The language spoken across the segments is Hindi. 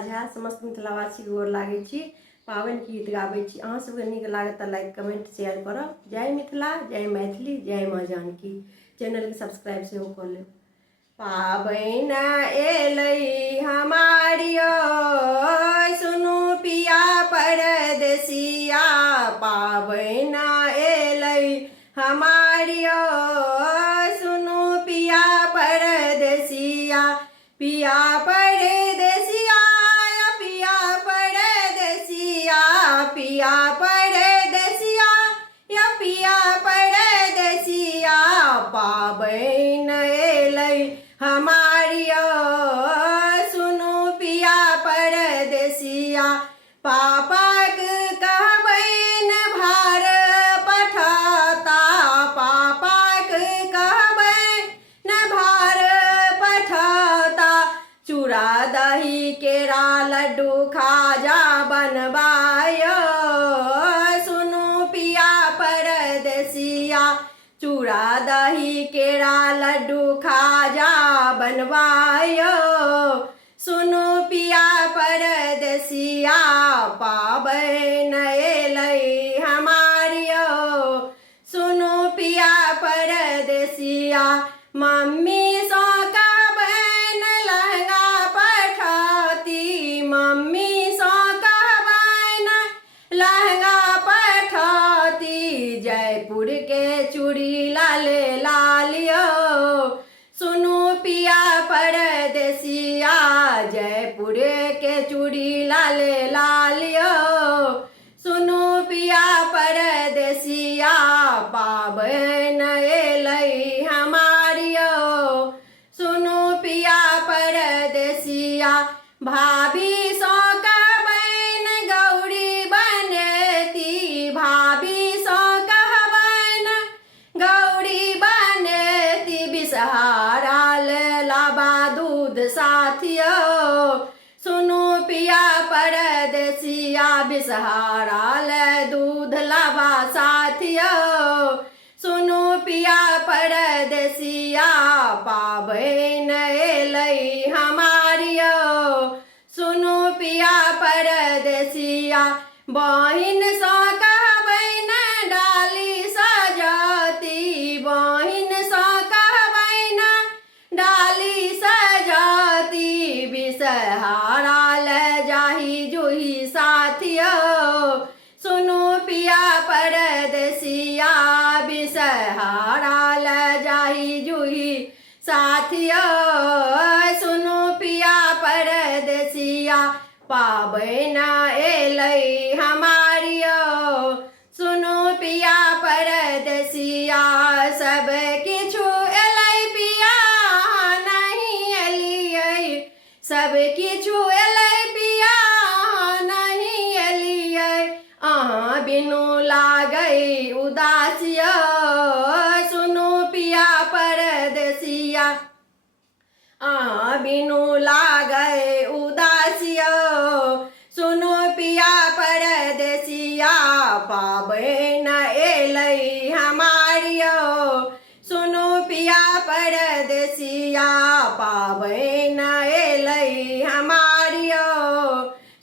झा समस्त मिथिलावासी गोर लागै छी। पावन गीत गाबै छी। अहाँ सबके नीक लागत तऽ लाइक कमेंट शेयर करब। जय मिथिला, जय मैथिली, जय माँ जानकी। चैनल के सब्सक्राइब सेहो कऽ लेब। पाबनि एलै हमारियो सुनू पिया परदेसिया। पाबनि एलै हमारियो सुनू पिया परदेसिया। पिया परदेसिया पिया परदेसिया पिया परदेसिया या पिया परदेसिया। पाबनि एलै हमारियो सुनू पिया परदेसिया। पापाक कहबनि भार पठाता। पापाक कहबनि भार पठाता। चूड़ा दही केरा लड्डू खाजा बनवायो सुनू पिया परदेसिया। चूड़ा दही केरा लड्डू खाजा बनवायो सुनू पिया परदेसिया। पाबनि एलै हमारियो सुनू पिया परदेसिया। मम्मी सो कहबनि लहंगा पठाती। मम्मी सो कहबनि लहंगा पठाती। जयपुर के चूड़ी लाल लालियो सुनू पिया परदेसिया। जयपुर के चूड़ी लाल लालियो सुनू पिया परदेसिया। पाबनि एलै हमारियो सुनू पिया परदेसिया। भाभी सो कहबनि गौरी बनेती। भाभी सो कहबनि गौरी बनेती। बिसहारा लाबा दूध साथियो सुनू पिया परदेसिया। बिसहारा दूध लाबा साथियो सुनू पिया परदेसिया। पाबनि एलै हमारियो सुनू पिया परदेसिया। बहिन सो कहबनि डाली सजाती। बहिन सो कहबनि डाली सजाती। बिसहारा जाही जूही साथियो सुनू पिया परदेसिया। बिसहारा जाही जूही साथियो सुनू पिया परदेसिया। पाबनि एलै हमारियो सुनू पिया परदेसिया। सब किछु एलै पिया नहीं एलियै। सब किछु एलै पिया नहीं एलियै। अहाँ बिनु लागै उदासियो सुनू पिया परदेसिया। अहाँ बिनु लागै उदासियो सुनू पिया परदेसिया। पाबनि एलै हमारियो सुनू पिया परदेसिया। पाबनि एलै हमारियो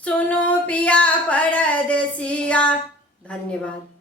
सुनू पिया परदेसिया। धन्यवाद।